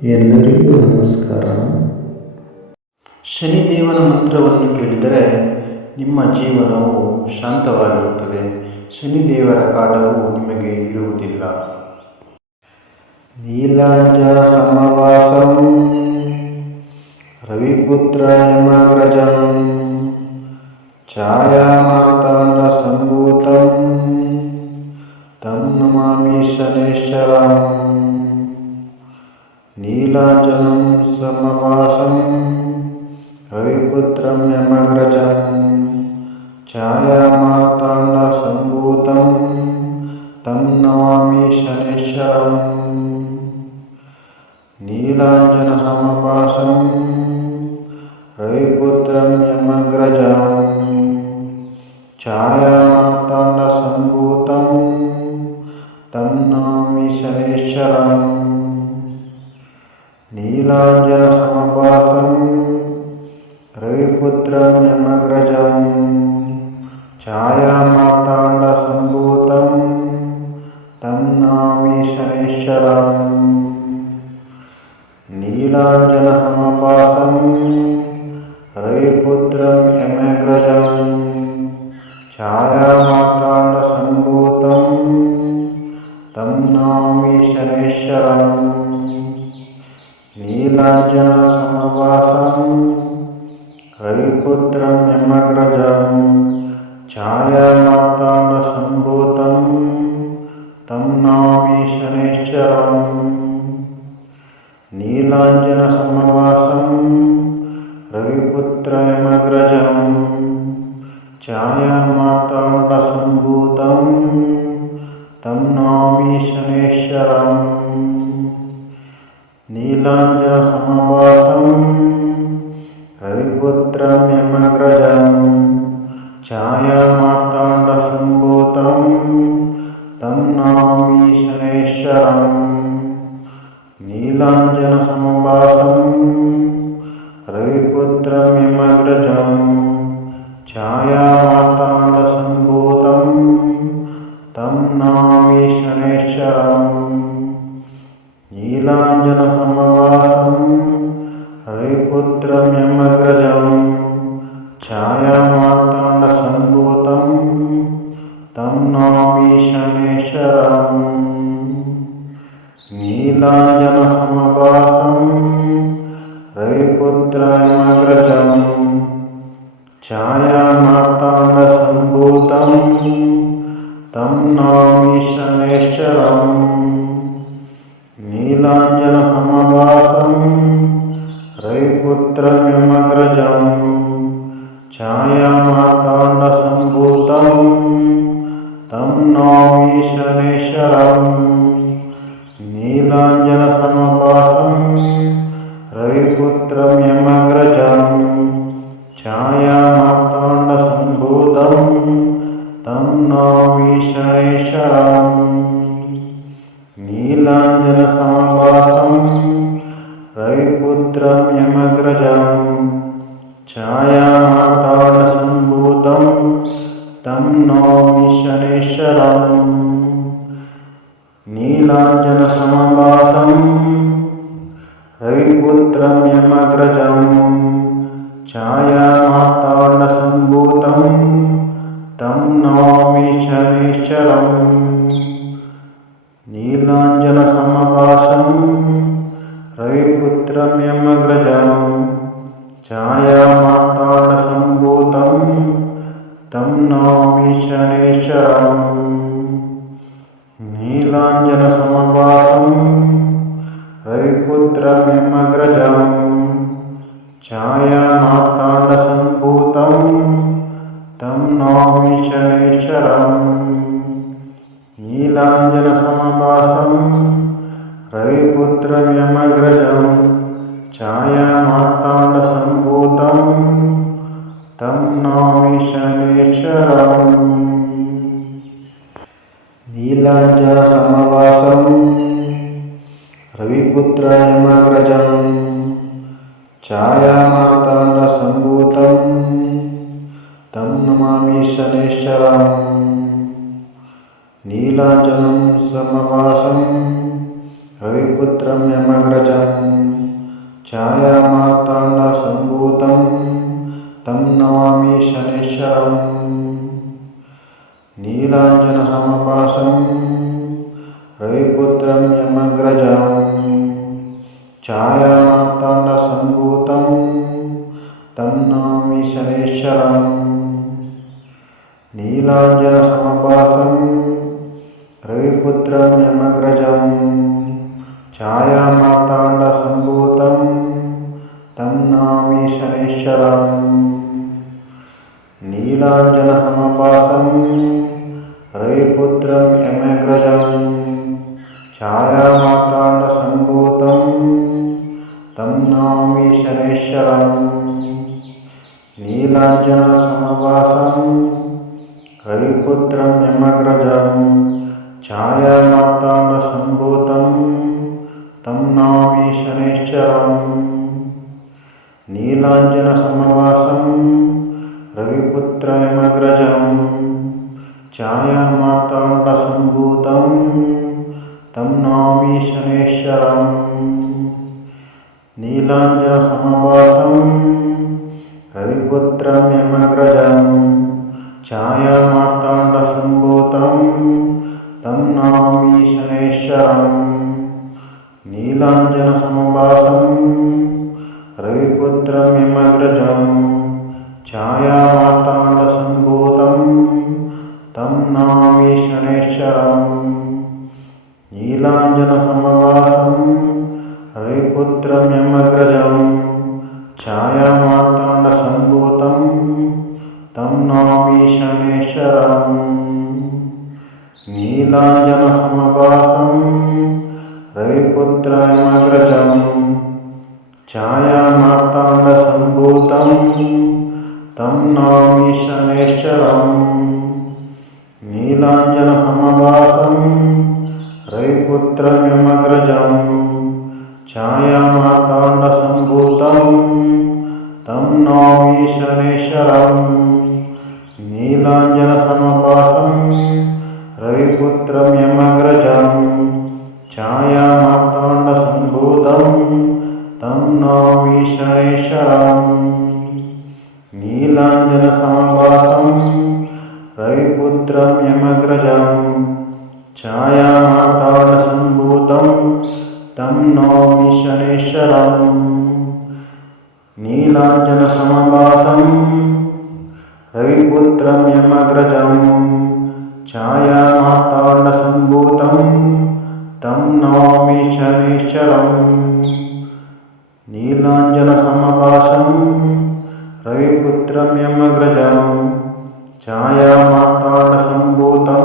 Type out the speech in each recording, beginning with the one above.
ಎಲ್ಲರಿಗೂ ನಮಸ್ಕಾರ. ಶನಿದೇವನ ಮಂತ್ರವನ್ನು ಕೇಳಿದರೆ ನಿಮ್ಮ ಜೀವನವು ಶಾಂತವಾಗಿರುತ್ತದೆ. ಶನಿದೇವರ ಕಾಟವು ನಿಮಗೆ ಇರುವುದಿಲ್ಲ. ನೀಲಾಂಜನ ಸಮವಾಸಂ ರವಿಪುತ್ರ ಯಮಗ್ರಜಂ ಛಾಯಾಮಾರ್ತಾಂಡ ಸಂಭೂತಂ ತಂ ನಮಾಮಿ ಶನೇಶ್ವರಂ. ನೀಲಾಂಜನಂ ಸಮವಾಸಂ ರವಿಪುತ್ರಂ ಯಮಗ್ರಜಂ ಛಾಯಾಮಾರ್ತಾಂಡ ಸಂಭೂತಂ ತಂ ನಮಾಮಿ ಶನೇಶ್ವರಂ. ನೀಲಾಂಜನ ಸಮವಾಸಂ ರವಿಪುತ್ರಂ ಯಮಗ್ರಜಂ ಛಾಯಾಮಾರ್ತಾಂಡ ಸಂಭೂತಂ ತಂ ನಮಾಮಿ ಶನೇಶ್ವರಂ. ನೀಲಾಂಜನ ಸಮವಾಸಂ ರವಿಪುತ್ರಂ ಯಮಗ್ರಜಂ ಛಾಯಾಮಾರ್ತಾಂಡ ಸಂಭೂತಂ ತಂ ನಮಾಮಿ ಶನೇಶ್ವರಂ. ನೀಲಾಂಜನ ಸಮವಾಸಂ ರವಿಪುತ್ರಂ ಯಮಗ್ರಜಂ ಛಾಯಾಮಾರ್ತಾಂಡ ಸಂಭೂತಂ ತಂ ನಮಾಮಿ ಶನೇಶ್ವರಂ. ನೀಲಾಂಜನ ಸಮವಾಸಂ ರವಿಪುತ್ರಂ ಯಮಗ್ರಜಂ ಛಾಯಾಮಾರ್ತಾಂಡ ಸಂಭೂತಂ ತಂ ನಮಾಮಿ ಶನೇಶ್ವರಂ. ನೀಲಾಂಜನ ಸಮವಾಸಂ ರವಿಪುತ್ರ ಯಮಗ್ರಜಂ ಛಾಯಾಮಾರ್ತಾಂಡ ಸಂಭೂತಂ ತಂ ನಮಾಮಿ ಶನೇಶ್ವರಂ. ನೀಲಾಂಜನ ಸಮವಾಸಂ ರವಿಪುತ್ರಂ ಯಮಗ್ರಜಂ ಛಾಯಾಮಾರ್ತಾಂಡ ಸಂಭೂತಂ ತಂ ನಮಾಮಿ ಶನೇಶ್ವರಂ. ನೀಲಾಂಜನ ಸಮವಾಸಂ ರವಿಪುತ್ರಂ ಯಮಗ್ರಜಂ ಛಾಯಾಮಾರ್ತಾಂಡ ಸಂಭೂತಂ ತಂ ನಮಾಮಿ ಶನೇಶ್ವರಂ. ನೀಲಾಂಜನ ಸಮವಾಸಂ ರವಿಪುತ್ರಂ ಯಮಗ್ರಜಂ ಛಾಯಾಮಾರ್ತಾಂಡ ಸಂಭೂತಂ ತಂ ನಮಾಮಿ ಶನೇಶ್ವರಂ. ನೀಲಾಂಜನ ಸಮವಾಸಂ ರವಿಪುತ್ರ ಯಮಗ್ರಜಂ ಛಾಯಾಮಾರ್ತಾಂಡ ಸಂಭೂತಂ ತಂ ನಮಾಮಿ ಶನೇಶ್ವರಂ. ನೀಲಾಂಜನ ಸಮವಾಸಂ ರವಿಪುತ್ರಂ ಯಮಗ್ರಜಂ ಛಾಯಾಮಾರ್ತಾಂಡ ಸಂಭೂತಂ ತಂ ನಮಾಮಿ ಶನೇಶ್ವರಂ. ನೀಲಾಂಜನ ಸಮವಾಸಂ ರವಿಪುತ್ರಂ ಯಮಗ್ರಜಂ ಛಾಯಾಮಾರ್ತಾಂಡ ಸಂಭೂತಂ ತಂ ನಮಾಮಿ ಶನೇಶ್ವರಂ. ನೀಲಾಂಜನ ಸಮವಾಸಂ ರವಿಪುತ್ರಂ ಯಮಗ್ರಜಂ ಛಾಯಾಮಾರ್ತಾಂಡ ಸಂಭೂತಂ ತಂ ನಮಾಮಿ ಶನೇಶ್ವರಂ. ನೀಲಾಂಜನ ಸಮವಾಸಂ ರವಿಪುತ್ರಂ ಯಮಗ್ರಜಂ ಛಾಯಾಮಾರ್ತಾಂಡ ಸಂಭೂತಂ ತಂ ನಮಾಮಿ ಶನೇಶ್ವರಂ. ನೀಲಾಂಜನ ಸಮವಾಸಂ ರವಿಪುತ್ರಂ ಯಮಗ್ರಜಂ ಛಾಯಾಮಾರ್ತಾಂಡ ಸಂಭೂತಂ ತಂ ನಮಾಮಿ ಶನೇಶ್ವರಂ. ನೀಲಾಂಜನ ಸಮವಾಸಂ ರವಿಪುತ್ರಂ ಯಮಗ್ರಜಂ ಛಾಯಾಮಾರ್ತಾಂಡ ಸಂಭೂತಂ ತಂ ನಮಾಮಿ ಶನೇಶ್ವರಂ. ನೀಲಾಂಜನ ಸಮವಾಸಂ ರವಿಪುತ್ರಂ ಯಮಗ್ರಜಂ ಛಾಯಾಮಾರ್ತಾಂಡ ಸಂಭೂತಂ ತಂ ನಮಾಮಿ ಶನೇಶ್ವರಂ. ನೀಲಾಂಜನ ಸಮವಾಸಂ ರವಿಪುತ್ರ ಯಮಗ್ರಜಂ ಛಾಯಾಮಾರ್ತಾಂಡ ಸಂಭೂತಂ ತಂ ನಮಾಮಿ ಶನೇಶ್ವರಂ. ನೀಲಾಂಜನಂ ಸಮವಾಸಂ रविपुत्रं यमग्रजं छायामार्ताण्डसम्भूतं तं नमामि शनैश्चरम् नीलाञ्जनसमभासं रविपुत्रं यमग्रजं छायामार्ताण्डसम्भूतं तं नमामि शनैश्चरम् नीलाञ्जनसमभासं रविपुत्रं यमग्रजं छायामार्ताण्डसम्भूतं तं नमामि शनैश्चरम् नीलाञ्जनसमभासं रविपुत्रं यमग्रजं छायामार्ताण्डसम्भूतं तं नमामि शनैश्चरम् नीलाञ्जनसमभासं रविपुत्रं यमग्रजं छायामार्ताण्डसम्भूतं तं नमामि शनैश्चरम् नीलाञ्जनसमभासं रविपुत्रं यमग्रजं छायामार्ताण्डसम्भूतं तं नमामि शनैश्चरम् नीलाञ्जनसमभासं रविपुत्रं यमग्रजं छायामार्ताण्डसम्भूतं तं नमामि शनैश्चरम् नीलाञ्जनसमभासं रविपुत्रं यमग्रजं छायामार्ताण्डसम्भूतं तं नमामि शनैश्चरम् नीलाञ्जनसमभासं रविपुत्रं यमग्रजं छायामार्ताण्डसम्भूतं तं नमामि शनैश्चरम् नीलाञ्जनसमभासं रविपुत्रं यमग्रजं छायामार्ताण्डसम्भूतं तं नमामि शनैश्चरम् नीलाञ्जनसमभासं रविपुत्रं यमग्रजं छायामार्ताण्डसम्भूतं तं नमामि शनैश्चरम् नीलाञ्जनसमभासं रविपुत्रं यमग्रजं छायामार्ताण्डसम्भूतं तं नमामि शनैश्चरम् नीलाञ्जनसमभासं रविपुत्रं यमग्रजं छायामार्ताण्डसम्भूतं तं नमामि शनैश्चरम् नीलाञ्जनसमभासं रविपुत्रं यमग्रजं छायामार्ताण्डसम्भूतं तं नमामि शनैश्चरम् नीलाञ्जनसमभासं रविपुत्रं यमग्रजं छायामार्ताण्डसम्भूतं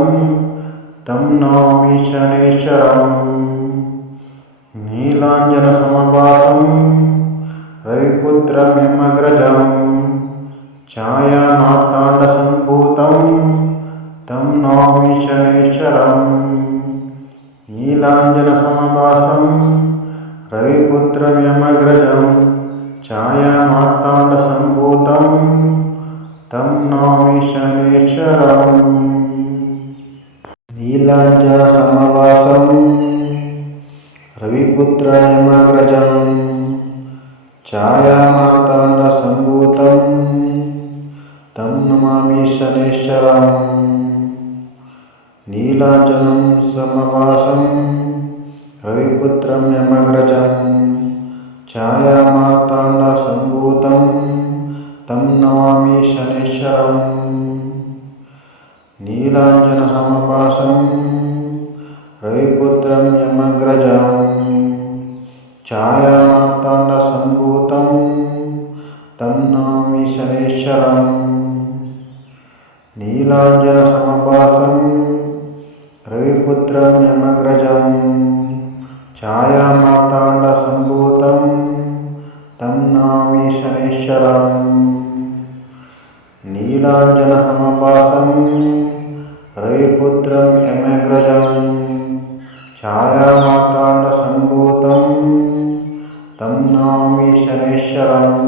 तं नमामि शनैश्चरम् नीलाञ्जनसमभासं रविपुत्रं यमग्रजं छायामार्ताण्डसम्भूतं तं नमामि शनैश्चरम् नीलाञ्जनसमभासं रविपुत्रं यमग्रजं छायामार्ताण्डसम्भूतं तं नमामि शनैश्चरम् नीलाञ्जनसमभासं रविपुत्रं यमग्रजं छायामार्ताण्डसम्भूतं तं नमामि शनैश्चरम् नीलाञ्जनं समभासं रविपुत्रं यमग्रजं छायामार्ताण्डसम्भूतं तं नमामि शनैश्चरम् नीलाञ्जनसमभासं रविपुत्रं यमग्रजं छायामार्ताण्डसम्भूतं तं नमामि शनैश्चरम् नीलाञ्जनसमभासं रविपुत्रं यमग्रजं छायामार्ताण्डसम्भूतं तं नमामि शनैश्चरम् नीलाञ्जनसमभासं रविपुत्रं यमग्रजं छायामार्ताण्डसम्भूतं तं नमामि शनैश्चरम्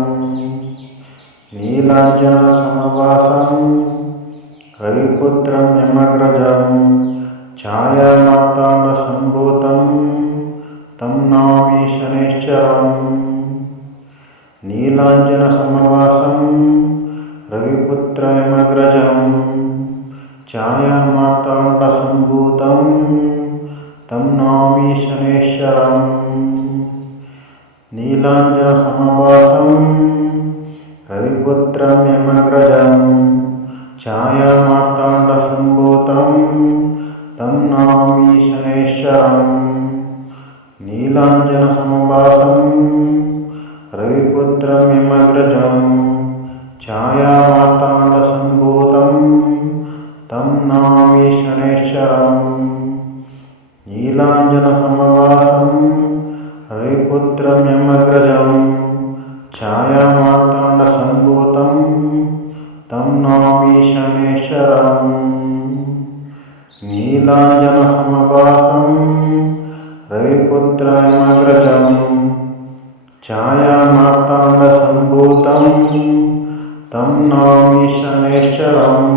नीलाञ्जनसमभासं रविपुत्रं यमग्रजं छायामार्ताण्डसम्भूतं तं नमामि शनैश्चरम् नीलाञ्जनसमवासं रविपुत्रयमग्रजं छायामार्ताण्डसम्भूतं तं नमामि शनैश्चरम् नीलाञ्जनसमवासं रविपुत्रं यमग्रजं छायामार्ताण्डसम्भूतं तं नमामि शनैश्चरम् नीलाञ्जनसमवासं रविपुत्रं यमग्रजं छायामार्ताण्डसम्भूतं तं नमामि शनैश्चरम् नीलाञ्जनसमवासं रविपुत्रं यमग्रजं छायामार्ताण्डसम्भूतं तं नमामि शनैश्चरम् नीलाञ्जनसमवासं रविपुत्रयमग्रजं छायामार्ताण्डसम्भूतं तं नमामि शनैश्चरम्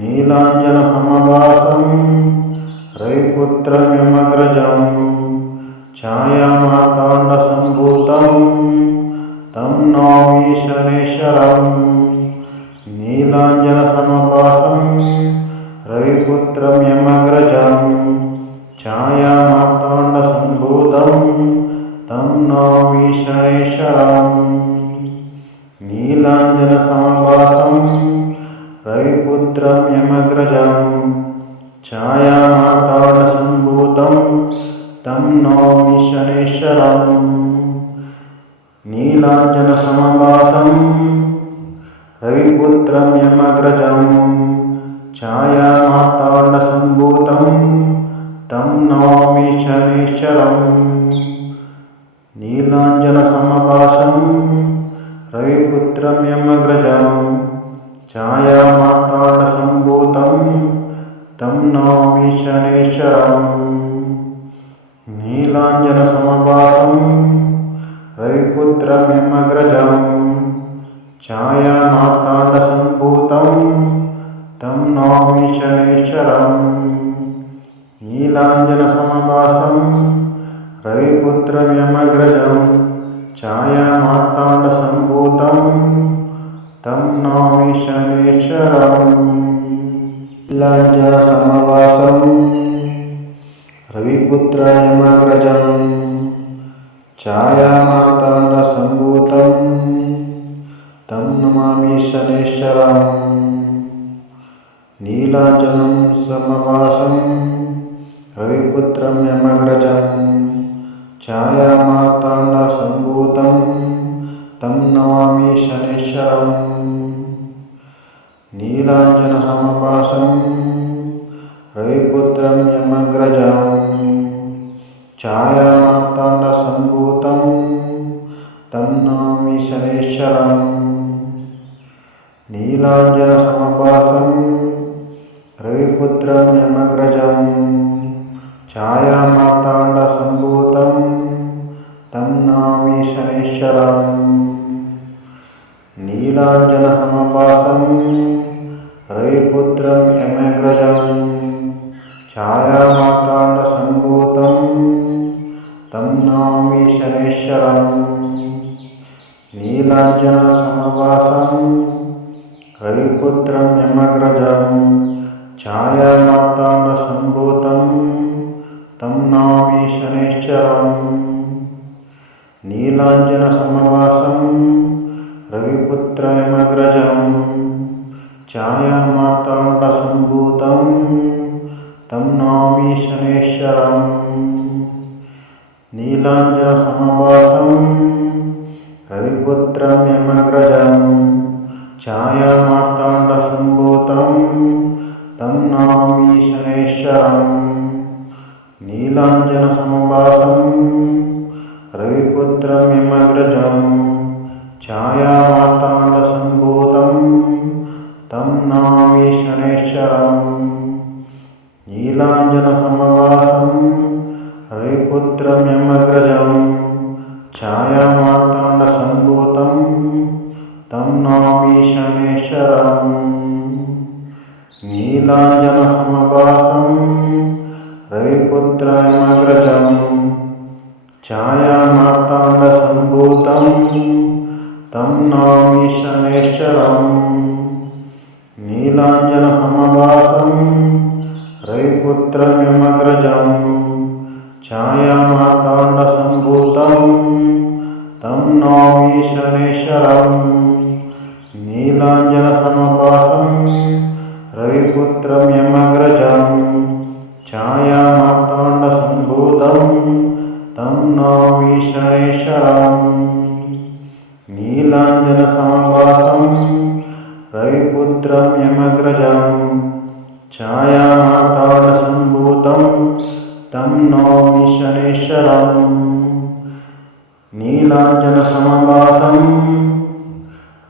नीलाञ्जनसमवासं रविपुत्रं यमग्रजं छायामार्ताण्डसम्भूतं तं नमामि शनैश्चरम् नीलाञ्जनसमवासं रविपुत्रं यमग्रजं छायामार्ताण्डसम्भूतं तं नमामि शनैश्चरम् नीलाञ्जनसमवासं रविपुत्रं यमग्रजं छायामार्ताण्डसम्भूतं तं नमामि शनैश्चरम् नीलाञ्जनसमवासं रविपुत्रं यमग्रजं छायामार्ताण्डसम्भूतं तं नमामि शनैश्चरम् नीलाञ्जनसमवासं रविपुत्रं यमग्रजं छायामार्ताण्डसम्भूतं तं नमामि शनैश्चरम् नीलाञ्जनसमवासं रविपुत्रं यमग्रजं छायामार्ताण्डसम्भूतं तं नमामि शनैश्चरम् नीलाञ्जनसमवासं रविपुत्रं यमग्रजं छायामार्ताण्डसम्भूतं तं नमामि शनैश्चरम् नीलाञ्जनसमवासं रविपुत्रयमग्रजं छायामार्ताण्डसम्भूतं तं नमामि शनैश्चरम् नीलाञ्जनं समवासं रविपुत्रं यमग्रजं छायामार्ताण्डसम्भूतं तं नमामि शनैश्चरम् नीलाञ्जनसमवासं रविपुत्रं यमग्रजं छायामार्ताण्डसम्भूतं तं नमामि शनैश्चरम् नीलाञ्जनसमवासं रविपुत्रं यमग्रजं छायामार्ताण्डसम्भूतं तं नमामि शनैश्चरम् नीलाञ्जनसमवासं रविपुत्रं यमग्रजं छायामार्ताण्डसम्भूतं तं नमामि शनैश्चरम् नीलाञ्जनसमवासं रविपुत्रं यमग्रजं छायामार्ताण्डसम्भूतं तं नमामि शनैश्चरम् नीलाञ्जनसमवासं रविपुत्रयमग्रजं छायामार्ताण्डसम्भूतं तं नमामि शनैश्चरम् नीलाञ्जनसमवासं रविपुत्रं यमग्रजं छायामार्ताण्डसम्भूतं तं नमामि शनैश्चरम् नीलाञ्जनसमवासं रविपुत्रं यमग्रजं छायामार्ताण्डसम्भूतं तं नमामि शनैश्चरम् नीलाञ्जनसमवासं रविपुत्रं यमग्रजं छायामार्ताण्डसम्भूतं तं नमामि शनैश्चरम् नीलाञ्जनसमवासं रविपुत्रयमग्रजं छायामार्ताण्डसम्भूतं तं नौमि शनैश्चरम् नीलाञ्जनसमवासं रविपुत्रं छायामार्ताण्डसम्भूतं तं नौमि शनैश्चरम् नीलाञ्जनसमवासं रविपुत्रं छायामार्ताण्डसम्भूतं तं नौमि शनैश्चरम् नीलाञ्जनसमवासं रविपुत्रं छायामार्ताण्डसम्भूतं तं नौमि शनैश्चरम् नीलाञ्जनसमवासं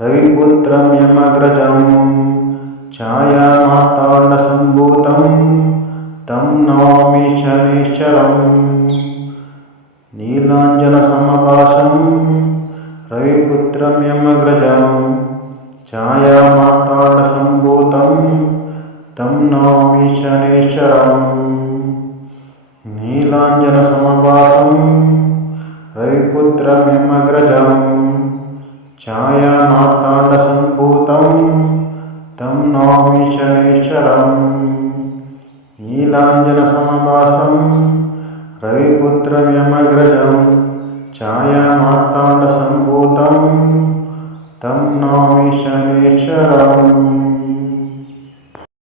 रविपुत्रं छायामार्ताण्डसम्भूतं तं नौमि शनैश्चरम् नीलाञ्जनसमवासं रविपुत्रं छायामार्ताण्डसम्भूतं तं नौमि शनैश्चरम् नीलाञ्जनसमवासं रविपुत्रं छायामार्ताण्डसम्भूतं तं नौमि शनैश्चरम् नीलाञ्जनसमवासं रविपुत्रं छायामार्ताण्डसम्भूतं तं नौमि शनैश्चरम्